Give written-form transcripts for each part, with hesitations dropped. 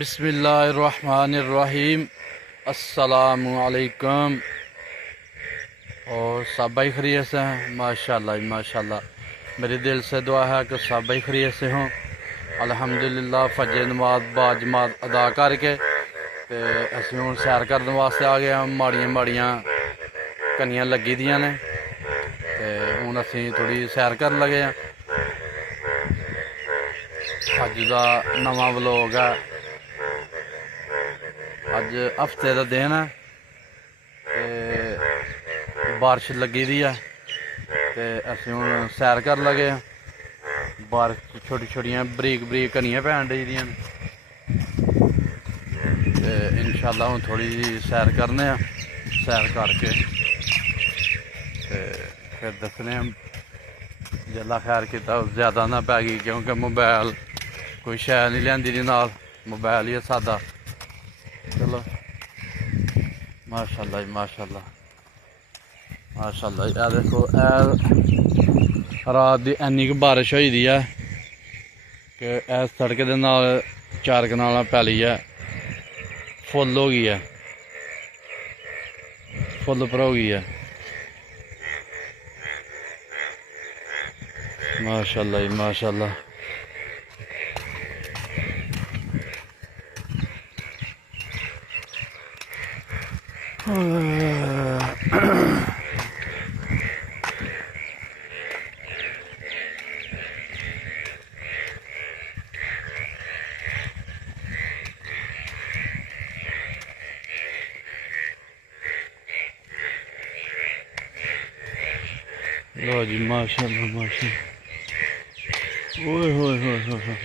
बिस्मिल्लाहिर्रहमानिर्रहीम। अस्सलामुअलैकुम। और सब भाई खैरियत से हैं? माशाल्लाह माशाल्लाह। मेरी दिल से दुआ है कि सब भाई खैरियत से हों। अल्हम्दुलिल्लाह फजर नमाज बाजमात अदा करके ते असीं हुण सैर करने वास्ते आ गए हैं। माड़ियां माड़ियां कनियां लगी दियां ने ते हुण असीं थोड़ी सैर करन लगे हैं। अज दा नवा व्लॉग है। अज हफ्ते का दिन है ते बारिश लगी दी है ते असीं हुण सैर कर लगे हैं। बारिश छोटी छोटियां बरीक बरीक कनियां पैन डई दियां ने ते इंशाअल्लाह हुण थोड़ी जी सैर करने आ। सैर करके ते फिर दस्सने आं जल्ला खैर कीता ज़्यादा ना पै गई, क्योंकि मोबाइल कोई शै नहीं लिआंदी दी नाल, मोबाइल ही सादा। चलो माशाल्लाह जी माशाल्लाह माशाल्लाह। यह देखो रात की इन्नी क बारिश होई दी है कि इस सड़क के नाल चार कनाल पैली है फुल हो गई है, फुल पर हो गई है। माशाल्लाह जी माशाल्लाह। लो जी माशाल्लाह माशाल्लाह। ओए होए होए होए।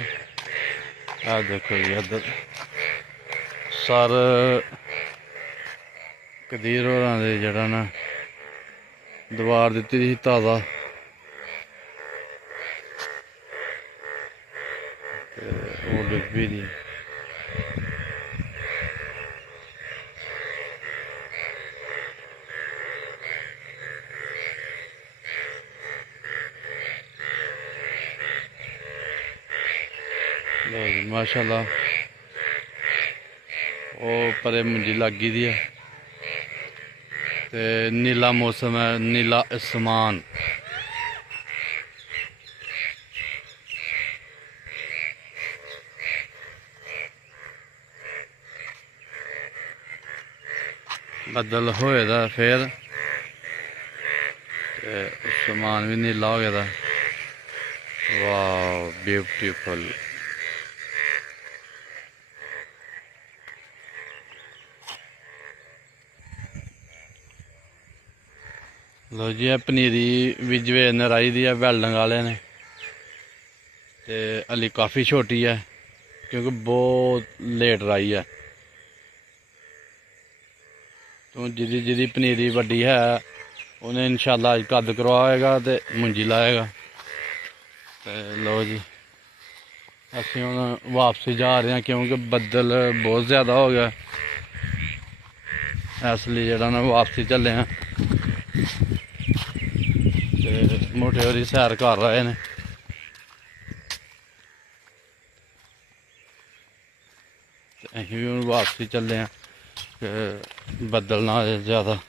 आ देखो जी इधर सर कदीर होरां दे जेह्ड़ा ना दवार दित्ती दी ताज़ा ते ओह् डिग पेई दी। लो जी माशाल्लाह। ओह् परे मुंजी लगी दी है ते नीला मौसम है, नीला आसमान। बदल होए दा फिर आसमान भी नीला हो गया। वाह ब्यूटीफुल। लो जी पनीरी भी जवेर ने राही दी है वेल्डिंग वाले ने ते हली काफ़ी छोटी है क्योंकि बहुत लेट राही है। तो जिदी जिदी पनीरी वड्डी है उन्हें इंशाल्लाह अज कद करवाएगा तो मुंजी लाएगा। तो लो जी असीं हुण वापसी जा रहे हैं क्योंकि बदल बहुत ज़्यादा हो गया, इसलिए जेह्ड़ा ना वापसी चले हैं। मोटे होरी सैर कर रहे हैं असीं भी हुण वापसी चले हैं कि बदल ना आए ज़्यादा।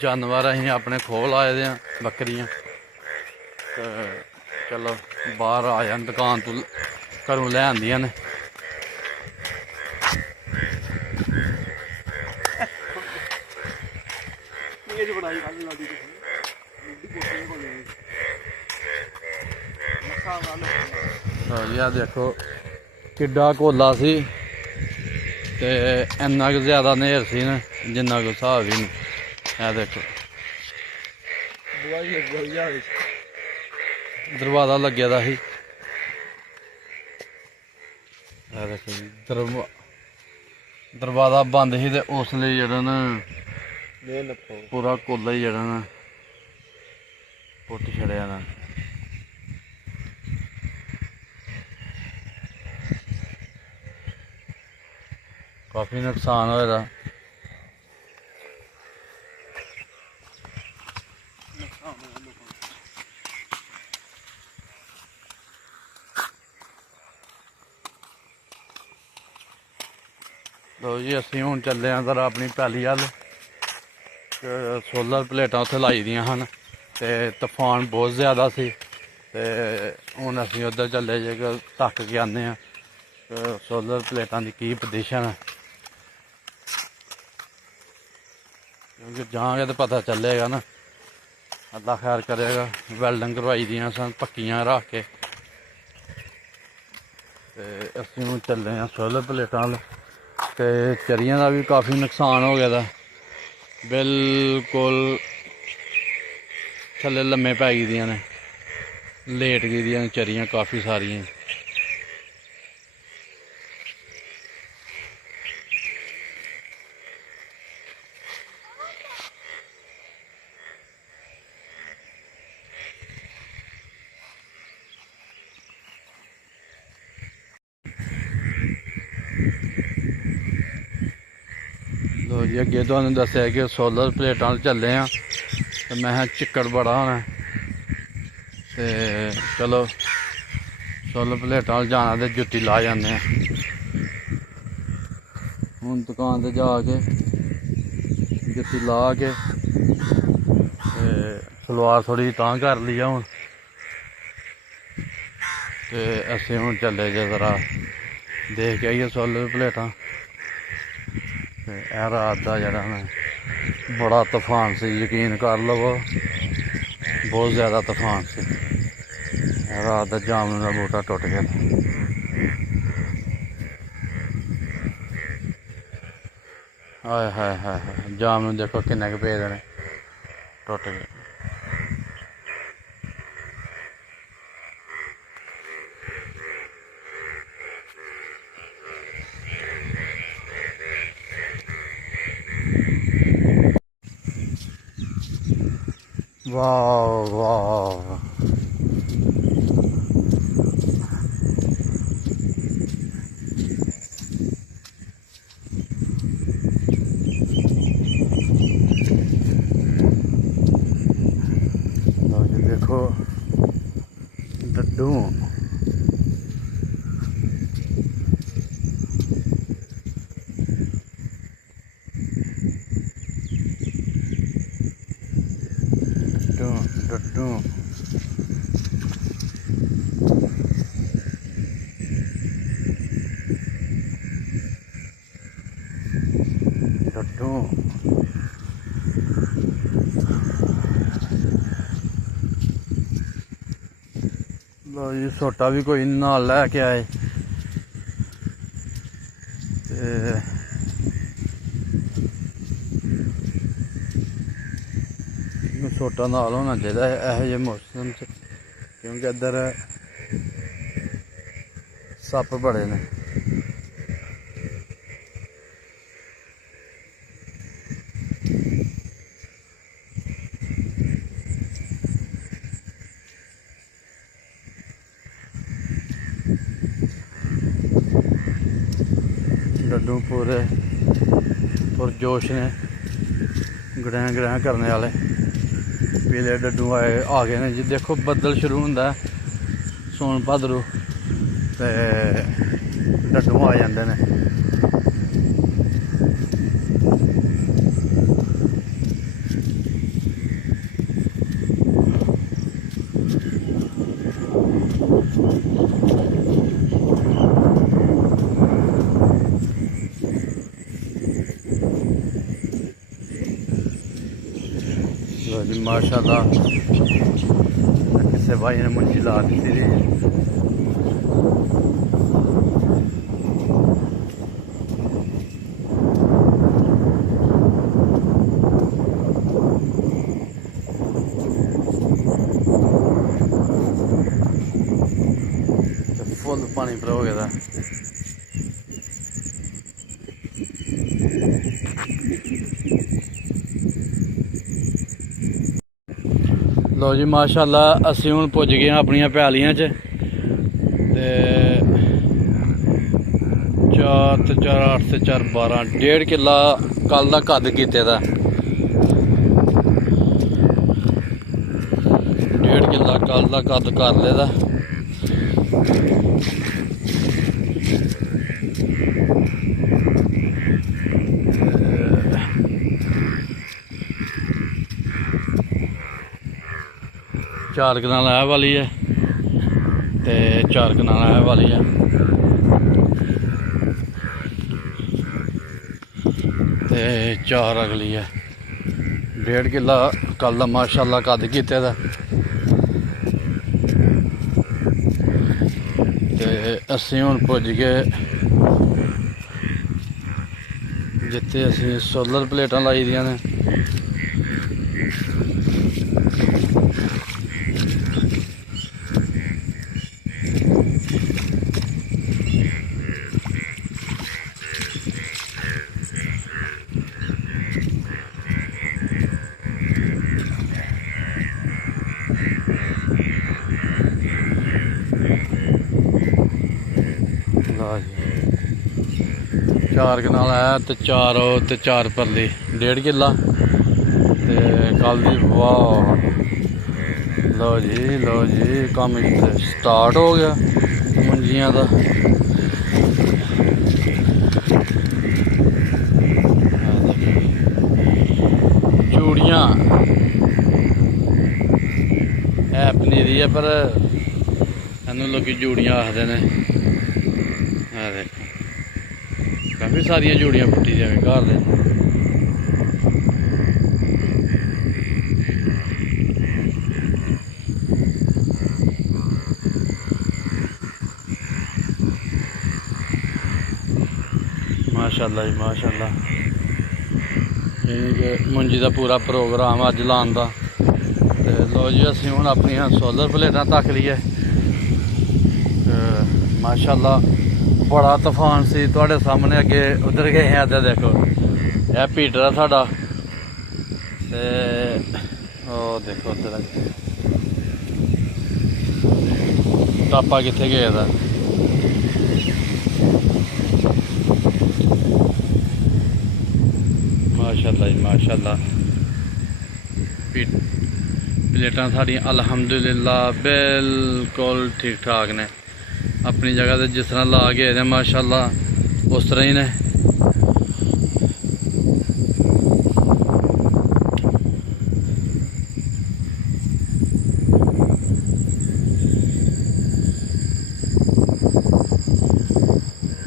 जानवर असीं अपने खोल आए दे बकरियां तो चलो बाहर आ जान दुकान तो घरों लै आंदियां ने। यह देखो किड्डा कोला सी ते इन्ना क ज़्यादा नेर सी ना जिन्ना कोई हिसाब ही नहीं। यह देखो दरवाज़ा लग्गे दा ही। दरवाज़ा बंद ही ते उसले जेह्ड़ा ना पूरा कोला ही जेह्ड़ा ना पुट्ट छड़ेआ ना। काफ़ी नुकसान होएदा। ਲੋ ਜੀ ਅਸੀਂ ਹੁਣ ਚੱਲੇ ਆਂ ਜ਼ਰਾ ਆਪਣੀ ਪੈਲੀ ਵੱਲ। ਸੋਲਰ ਪਲੇਟਾਂ ਉੱਥੇ ਲਾਈ ਦੀਆਂ ਹਨ ਤੇ ਤੂਫਾਨ ਬਹੁਤ ਜ਼ਿਆਦਾ ਸੀ ਤੇ ਹੁਣ ਅਸੀਂ ਉੱਧਰ ਚੱਲੇ ਜੇ ਕਿ ਧੱਕ ਕੇ ਆਉਂਦੇ ਹਾਂ ਸੋਲਰ ਪਲੇਟਾਂ ਦੀ ਕੀ ਪੋਜੀਸ਼ਨ ਹੈ, ਕਿਉਂਕਿ ਜਾਵਾਂਗੇ ਤਾਂ ਪਤਾ ਚੱਲੇਗਾ ਨਾ। ਅੱਲਾ ਖੈਰ ਕਰੇਗਾ। ਵੈਲਡਿੰਗ ਕਰਵਾਈ ਦੀਆਂ ਸਨ ਪੱਕੀਆਂ ਰੱਖ ਕੇ ਤੇ ਅਸੀਂ ਹੁਣ ਚੱਲੇ ਹਾਂ ਸੋਲਰ ਪਲੇਟਾਂ ਵੱਲ। ਤੇ ਚਰੀਆਂ ਦਾ ਵੀ ਕਾਫੀ ਨੁਕਸਾਨ ਹੋ ਗਿਆ ਦਾ, ਬਿਲਕੁਲ ਥੱਲੇ ਲੰਮੇ ਪੈ ਗਈ ਦੀਆਂ ਨੇ, ਲੇਟ ਗਈ ਦੀਆਂ ਚਰੀਆਂ ਕਾਫੀ ਸਾਰੀਆਂ। ਲੋ ਜੀ ਅੱਗੇ ਤੁਹਾਨੂੰ ਦੱਸਿਆ ਕਿ ਸੋਲਰ ਪਲੇਟਾਂ ਵੱਲ ਚੱਲੇ ਆ ਤੇ ਮੈਂ ਕਿਹਾ ਚਿੱਕੜ ਬੜਾ ਹੋਣਾ ਤੇ ਚਲੋ ਸੋਲਰ ਪਲੇਟਾਂ ਵੱਲ ਜਾਣਾ ਤੇ ਜੁੱਤੀ ਲਾ ਜਾਂਦੇ ਆ। ਹੁਣ ਦੁਕਾਨ ਤੇ ਜਾ ਕੇ ਜੁੱਤੀ ਲਾ ਕੇ ਤੇ ਸਲਵਾਰ ਥੋੜੀ ਤਾਂ ਕਰ ਲਈ ਆ ਹੁਣ ਤੇ ਅਸੀਂ ਹੁਣ ਚੱਲੇ ਜੇ ਜ਼ਰਾ ਦੇਖ ਕੇ ਆਈਏ ਸੋਲਰ ਪਲੇਟਾਂ। ਤੇ ਇਹ ਰਾਤ ਦਾ ਜਿਹੜਾ ਨਾ ਬੜਾ ਤੂਫਾਨ ਸੀ, ਯਕੀਨ ਕਰ ਲਵੋ ਬਹੁਤ ਜ਼ਿਆਦਾ ਤੂਫਾਨ ਸੀ। ਰਾਤ ਦਾ ਜਾਮਨ ਦਾ ਬੂਟਾ ਟੁੱਟ ਗਿਆ। ਹਾਏ ਹਾਏ ਹਾਏ ਜਾਮਨ ਦੇਖੋ ਕਿੰਨੇ ਕੁ ਪਏ ਦੇ ਨੇ, ਟੁੱਟ ਗਏ। ਵਾਹ ਵਾਹ ਲਓ ਜੀ ਦੇਖੋ ਡੱਡੂ ਡੱਡੂ ਡੱਡੂ ਲਓ ਜੀ ਛੋਟਾ ਵੀ ਕੋਈ ਨਾਲ ਲੈ ਕੇ ਆਏ ਤੇ ਛੋਟਾ ਨਾਲ ਹੋਣਾ ਚਾਹੀਦਾ ਇਹੋ ਜਿਹੇ ਮੌਸਮ 'ਚ, ਕਿਉਂਕਿ ਇੱਧਰ ਸੱਪ ਬੜੇ ਨੇ। ਡੱਡੂ ਪੂਰੇ ਪੁਰਜੋਸ਼ ਨੇ, ਗੜਿਆਂ ਗੜਿਆਂ ਕਰਨੇ ਵਾਲੇ ਪੀਲੇ ਡੱਡੂ ਆ ਗਏ ਨੇ ਜੀ। ਦੇਖੋ ਬੱਦਲ ਸ਼ੁਰੂ ਹੁੰਦਾ ਸੌਣ ਭਾਦਰੂ ਤੇ ਡੱਡੂ ਆ ਜਾਂਦੇ ਨੇ। माशाल्लाह किसी भाई ने मुंशी ला दी थी। फुल पानी पर हो गया। लो जी माशाल्लाह असी हुण पुज गए अपनिया पैलियां च ते 4 ते 4 8 ते 4 12 1.5 किला कल दा कद कीते दा। 1.5 किला कल दा कद कर ले दा। 4 ਕਨਾਲ ਇਹ ਵਾਲੀ ਹੈ ਤੇ 4 ਕਨਾਲ ਇਹ ਵਾਲੀ ਹੈ ਤੇ 4 ਅਗਲੀ ਹੈ। 1.5 ਕਿੱਲਾ ਕੱਲ ਦਾ ਮਾਸ਼ਾਅੱਲਾ ਕੱਦ ਕੀਤੇ ਦਾ ਤੇ ਅਸੀਂ ਹੁਣ ਪੁੱਜ ਗਏ ਜਿੱਥੇ ਅਸੀਂ ਸੋਲਰ ਪਲੇਟਾਂ ਲਾਈ ਦੀਆਂ ਨੇ। चार कनाल है तो 4 ते 4 परली 1.5 किला ते कल दी वाह। लो जी काम स्टार्ट हो गया मुंजियां दा। चूड़ियां है पनीरी है पर इनू लोग जूड़ियां आखते ने। काफ़ी सारिया जूड़ियां पुट्टी दी घर दे। माशाअल्लाह जी माशाअल्लाह। मुंजी का पूरा प्रोग्राम अज लाने का। लो जी असी हुण अपनियां सोलर प्लेटां तक लीए। माशाअल्लाह बड़ा तूफान सी तुहाडे सामने अगे उधर गए हैं। इधर देखो यह पीटर है साडा ते ओ देखो उधर टापा कित्थे गए दा। माशाअल्लाह जी माशाअल्लाह। प्लेटां साड़ियां अल्हम्दुलिल्लाह बिल्कुल ठीक ठाक ने अपनी जगह से जिस तरह ला गए माशाअल्लाह उस तरह ही ने।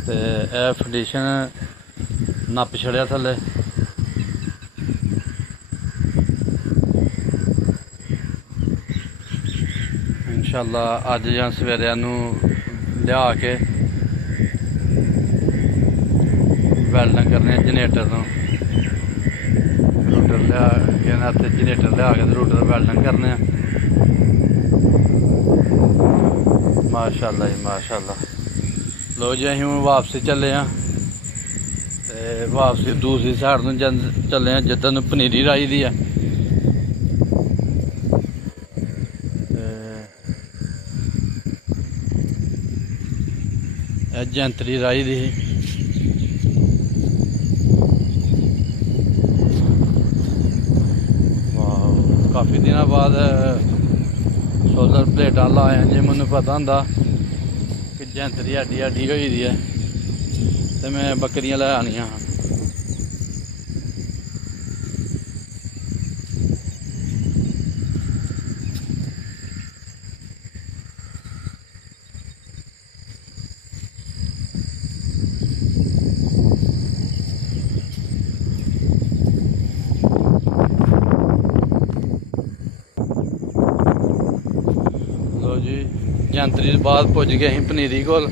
ते फंडिशन नप छड़िया थले। इंशाअल्लाह अज या सवेरे लिया के वैल्डिंग करने जनरेटर तो रूटर लिया के जनरेटर लिया के रूटर वैल्डिंग करने। माशाअल्लाह जी माशाअल्लाह। लो जी अं वापसी चले हैं ते वापसी दूसरी साइड तो चले हैं जिधर पनीरी राई दी है। जंतरी राई दी काफ़ी दिन बाद सोलर प्लेटां लाए जे मैनू पता होंदा कि जंतरी हड्डी हड्डी होई दी है तो मैं बकरियां लै आनियां। जी जंतरी बाद पुज गए अं पनीरी कोल।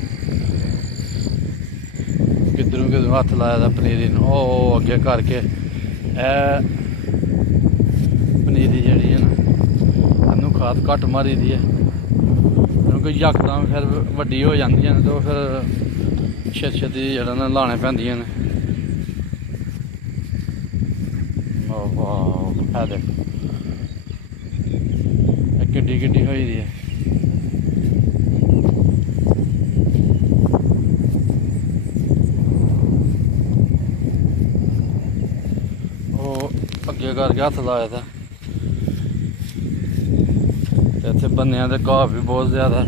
किधरों किधरों हथ लाया था पनीरी ओ अगे करके पनीरी जी है ना इनू खाद घट मारी दी है क्योंकि यकदम फिर वड्डी हो जाती है तो फिर छेती जड़ा ना लाने पैंदियां ने। वाह देखो किड्डी किड्डी होई दी है। अगे करके हथ लाया था इतने बंदियां दे घाह भी बहुत ज्यादा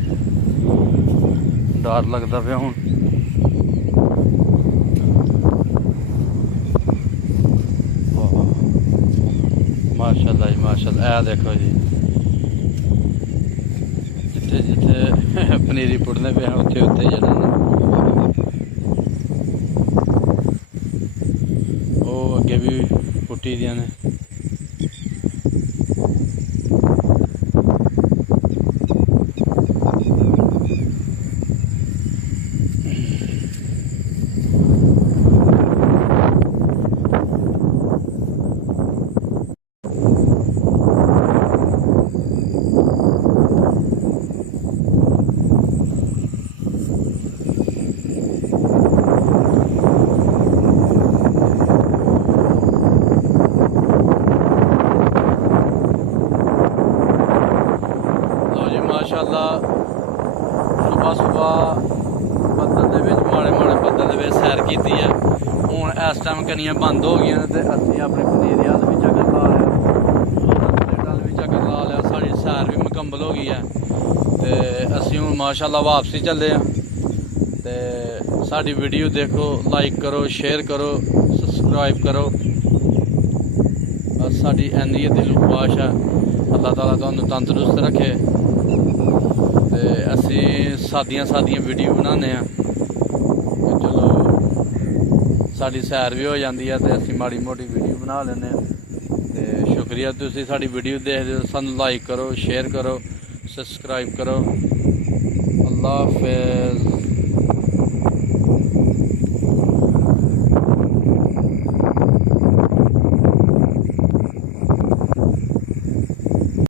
डर लगता पे हूँ। माशाअल्लाह जी माशाअल्लाह। देखो जी ਜਿੱਥੇ ਜਿੱਥੇ ਪਨੀਰੀ ਪੁੱਟਦੇ ਪਏ ਹਾਂ ਉੱਥੇ ਉੱਥੇ ਜਿਹੜਾ ਨਾ ਉਹ ਅੱਗੇ ਵੀ ਪੁੱਟੀ ਦੀਆਂ ਨੇ। माशाअल्लाह सुबह सुबह बदल दे विच माड़े माड़े बदल दे विच सैर की है। हुण इस टाइम कनियां बंद हो गई ते असीं अपनी पनीरी हल भी चक्कर ला लिया, हल भी चक्कर ला लिया, साड़ी सैर भी मुकम्मल हो गई है ते असीं हुण माशाअल्लाह वापसी चले हैं। ते साडी वीडियो देखो, लाइक करो, शेयर करो, सबसक्राइब करो। बस साडी इन्नी दिल ख्वाहिश है, अल्लाह ताला तुहानूं तंदरुस्त रखे। ते असीं सादियां सादियां वीडियो बनाने हैं, चलो साड़ी सैर भी हो जाती है तो असीं माड़ी मोटी वीडियो बना लेने। ते शुक्रिया तुसीं साड़ी वीडियो देखदे हो, सानूं लाइक करो, शेयर करो, सबसक्राइब करो। अल्लाह हाफिज़।